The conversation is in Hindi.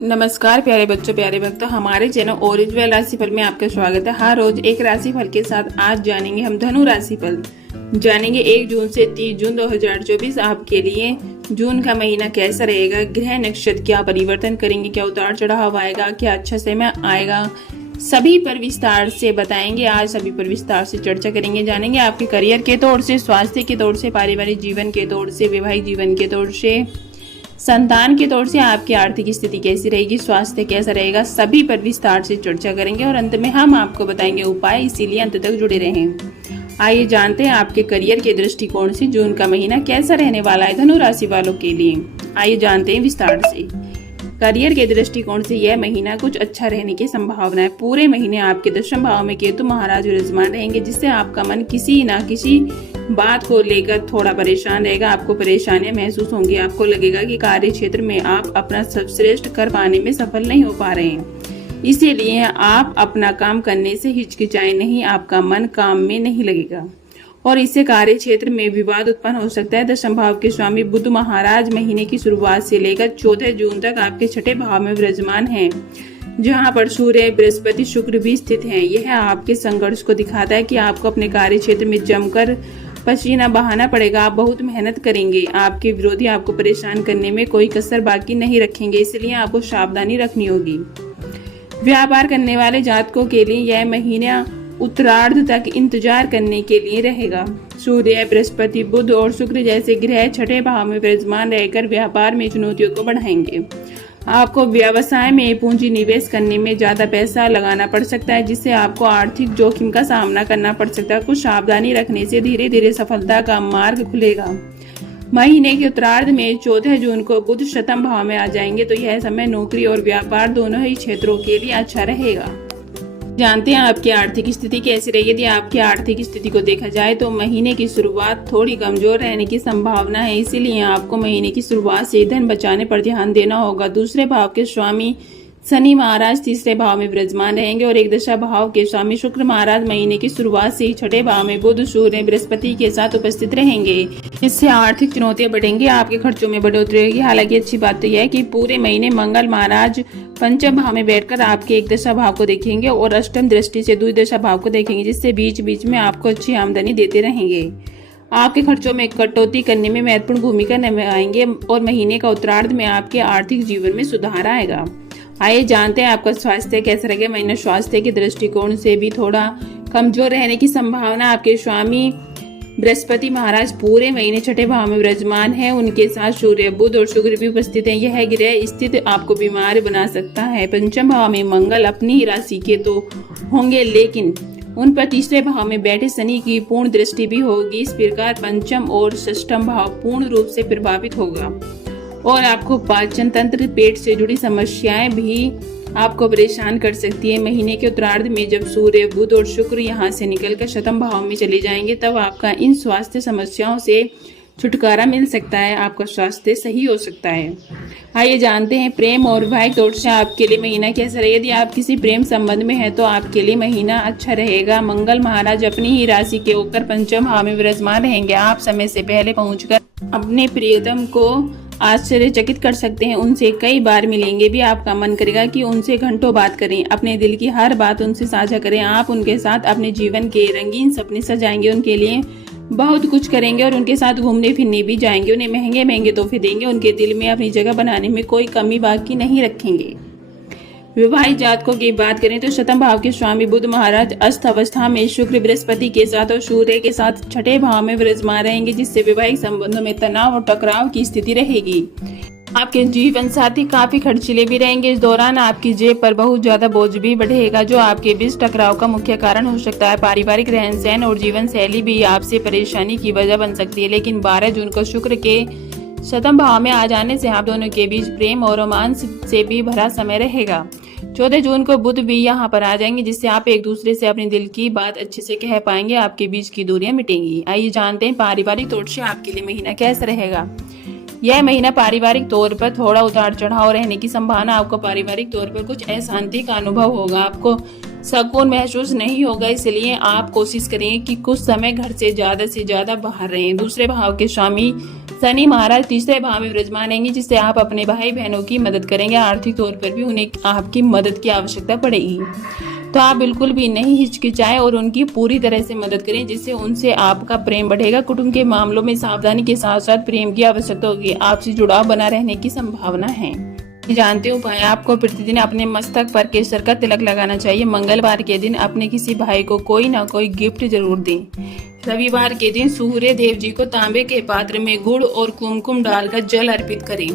नमस्कार प्यारे बच्चों, प्यारे भक्तों, हमारे चैनल ओरिजिनल राशिफल में आपका स्वागत है। हर रोज एक राशिफल के साथ आज जानेंगे हम धनु राशिफल। जानेंगे 1 जून से 30 जून 2024 आपके लिए जून का महीना कैसा रहेगा, ग्रह नक्षत्र क्या परिवर्तन करेंगे, क्या उतार चढ़ाव आएगा, क्या अच्छा समय आएगा, सभी पर विस्तार से बताएंगे। आज सभी पर विस्तार से चर्चा करेंगे। जानेंगे आपके करियर के तौर से, स्वास्थ्य के तौर से, पारिवारिक जीवन के तौर से, वैवाहिक जीवन के तौर से, संतान के तौर से आपकी आर्थिक स्थिति कैसी रहेगी, स्वास्थ्य कैसा रहेगा, सभी पर विस्तार से चर्चा करेंगे और अंत में हम आपको बताएंगे उपाय, इसीलिए अंत तक जुड़े रहें। आइए जानते हैं आपके करियर के दृष्टिकोण से जून का महीना कैसा रहने वाला है धनु राशि वालों के लिए। आइए जानते हैं विस्तार से। करियर के दृष्टिकोण से यह महीना कुछ अच्छा रहने की संभावना है। पूरे महीने आपके 10वें भाव में केतु महाराज विराजमान रहेंगे, जिससे आपका मन किसी न किसी बात को लेकर थोड़ा परेशान रहेगा। आपको परेशानियां महसूस होंगी। आपको लगेगा कि कार्य क्षेत्र में आप अपना सर्वश्रेष्ठ कर पाने में सफल नहीं हो पा रहे हैं, इसीलिए आप अपना काम करने से हिचकिचाए नहीं। आपका मन काम में नहीं लगेगा और इससे कार्य क्षेत्र में विवाद उत्पन्न हो सकता है। 10वें भाव के स्वामी बुध महाराज महीने की शुरुआत से लेकर 14 जून तक आपके 6ठे भाव में विराजमान हैं, जहां पर सूर्य, बृहस्पति, शुक्र भी स्थित हैं। यह आपके संघर्ष को दिखाता है कि आपको अपने कार्य क्षेत्र में जमकर पसीना बहाना पड़ेगा। आप बहुत मेहनत करेंगे। आपके विरोधी आपको परेशान करने में कोई कसर बाकी नहीं रखेंगे, इसलिए आपको सावधानी रखनी होगी। व्यापार करने वाले जातकों के लिए यह महीना उत्तरार्ध तक इंतजार करने के लिए रहेगा। सूर्य, बृहस्पति, बुध और शुक्र जैसे ग्रह 6ठे भाव में विराजमान रहकर व्यापार में चुनौतियों को बढ़ाएंगे। आपको व्यवसाय में पूंजी निवेश करने में ज्यादा पैसा लगाना पड़ सकता है, जिससे आपको आर्थिक जोखिम का सामना करना पड़ सकता है। कुछ सावधानी रखने से धीरे धीरे सफलता का मार्ग खुलेगा। महीने के उत्तरार्ध में 14 जून को बुध 7वें भाव में आ जाएंगे, तो यह समय नौकरी और व्यापार दोनों ही क्षेत्रों के लिए अच्छा रहेगा। जानते हैं आपकी आर्थिक स्थिति कैसी रहेगी। यदि आपकी आर्थिक स्थिति को देखा जाए तो महीने की शुरुआत थोड़ी कमजोर रहने की संभावना है, इसीलिए आपको महीने की शुरुआत से धन बचाने पर ध्यान देना होगा। दूसरे भाव के स्वामी शनि महाराज 3रे भाव में विराजमान रहेंगे और एक दशा भाव के स्वामी शुक्र महाराज महीने की शुरुआत से ही 6ठे भाव में बुध, सूर्य, बृहस्पति के साथ उपस्थित रहेंगे। इससे आर्थिक चुनौतियां बढ़ेंगी, आपके खर्चों में बढ़ोतरी होगी। हालांकि अच्छी बात तो यह है कि पूरे महीने मंगल महाराज 5वें भाव में बैठकर आपके एक दशा भाव को देखेंगे और अष्टम दृष्टि से द्विदशा भाव को देखेंगे, जिससे बीच बीच में आपको अच्छी आमदनी देते रहेंगे। आपके खर्चों में कटौती करने में महत्वपूर्ण भूमिका निभाएंगे और महीने का उत्तरार्ध में आपके आर्थिक जीवन में सुधार आएगा। आइए जानते हैं आपका स्वास्थ्य कैसा रहेगा। महीना स्वास्थ्य के दृष्टिकोण से भी थोड़ा कमजोर रहने की संभावना। आपके स्वामी बृहस्पति महाराज पूरे महीने 6ठे भाव में विराजमान है। उनके साथ सूर्य, बुध और शुक्र भी उपस्थित हैं। यह ग्रह स्थित आपको बीमार बना सकता है। 5वें भाव में मंगल अपनी ही राशि के तो होंगे, लेकिन उन पर 3रे भाव में बैठे शनि की पूर्ण दृष्टि भी होगी। इस प्रकार 5म और 6ठम भाव पूर्ण रूप से प्रभावित होगा और आपको पाचन तंत्र, पेट से जुड़ी समस्याएं भी आपको परेशान कर सकती है। महीने के उत्तरार्ध में जब सूर्य, बुध और शुक्र यहाँ से निकलकर 7वें भाव में चले जाएंगे, तब आपका इन स्वास्थ्य समस्याओं से छुटकारा मिल सकता है। आपका स्वास्थ्य सही हो सकता है। आइए जानते हैं प्रेम और वैवाहिक तौर से आपके लिए महीना कैसा रहेगा। यदि आप किसी प्रेम संबंध में हैं तो आपके लिए महीना अच्छा रहेगा। मंगल महाराज अपनी ही राशि के होकर 5वें भाव में विराजमान रहेंगे। आप समय से पहले पहुंचकर अपने प्रियतम को आश्चर्यचकित कर सकते हैं। उनसे कई बार मिलेंगे भी। आपका मन करेगा कि उनसे घंटों बात करें, अपने दिल की हर बात उनसे साझा करें। आप उनके साथ अपने जीवन के रंगीन सपने सजाएंगे, उनके लिए बहुत कुछ करेंगे और उनके साथ घूमने फिरने भी जाएंगे। उन्हें महंगे महंगे तोहफे देंगे। उनके दिल में अपनी जगह बनाने में कोई कमी बाकी नहीं रखेंगे। विवाहित जातकों की बात करें तो 7वें भाव के स्वामी बुध महाराज अस्त अवस्था में शुक्र, बृहस्पति के साथ और सूर्य के साथ 6ठे भाव में विराजमान रहेंगे, जिससे वैवाहिक संबंधों में तनाव और टकराव की स्थिति रहेगी। आपके जीवन साथी काफी खर्चीले भी रहेंगे। इस दौरान आपकी जेब पर बहुत ज्यादा बोझ भी बढ़ेगा, जो आपके बीच टकराव का मुख्य कारण हो सकता है। पारिवारिक रहन सहन और जीवन शैली भी आपसे परेशानी की वजह बन सकती है, लेकिन 12 जून को शुक्र के 7वें भाव में आ जाने से आप दोनों के बीच प्रेम और रोमांस से भी भरा समय रहेगा। 14 जून को बुध भी यहाँ पर आ जाएंगे, जिससे आप एक दूसरे से अपने दिल की बात अच्छे से कह पाएंगे। आपके बीच की दूरियां मिटेंगी। आइए जानते हैं पारिवारिक तौर से आपके लिए महीना कैसा रहेगा। यह महीना पारिवारिक तौर पर थोड़ा उतार चढ़ाव रहने की संभावना। आपको पारिवारिक तौर पर कुछ अशांति का अनुभव होगा। आपको सुकून महसूस नहीं होगा, इसलिए आप कोशिश करें कि कुछ समय घर से ज्यादा बाहर रहें। दूसरे भाव के स्वामी शनि महाराज तीसरे भाव में विराजमानेंगे, जिससे आप अपने भाई बहनों की मदद करेंगे। आर्थिक तौर पर भी उन्हें आपकी मदद की आवश्यकता पड़ेगी, तो आप बिल्कुल भी नहीं हिचकिचाएं और उनकी पूरी तरह से मदद करें, जिससे उनसे आपका प्रेम बढ़ेगा। कुटुंब के मामलों में सावधानी के साथ साथ प्रेम की आवश्यकता होगी। आपसी जुड़ाव बना रहने की संभावना है। जानते हो भाई, आपको प्रतिदिन अपने मस्तक पर केसर का तिलक लगाना चाहिए। मंगलवार के दिन अपने किसी भाई को कोई ना कोई गिफ्ट जरूर दें। रविवार के दिन सूर्य देव जी को तांबे के पात्र में गुड़ और कुमकुम डालकर जल अर्पित करें।